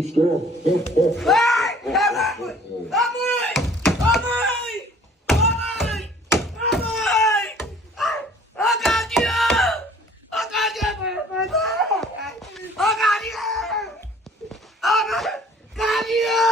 estou. Vai! Vai, mãe! Ó, mãe! Ó, mãe! Ó, mãe! Ó, mãe! Ó, Gabriel! Ó, Gabriel! Ó, Gabriel! Ó, Gabriel!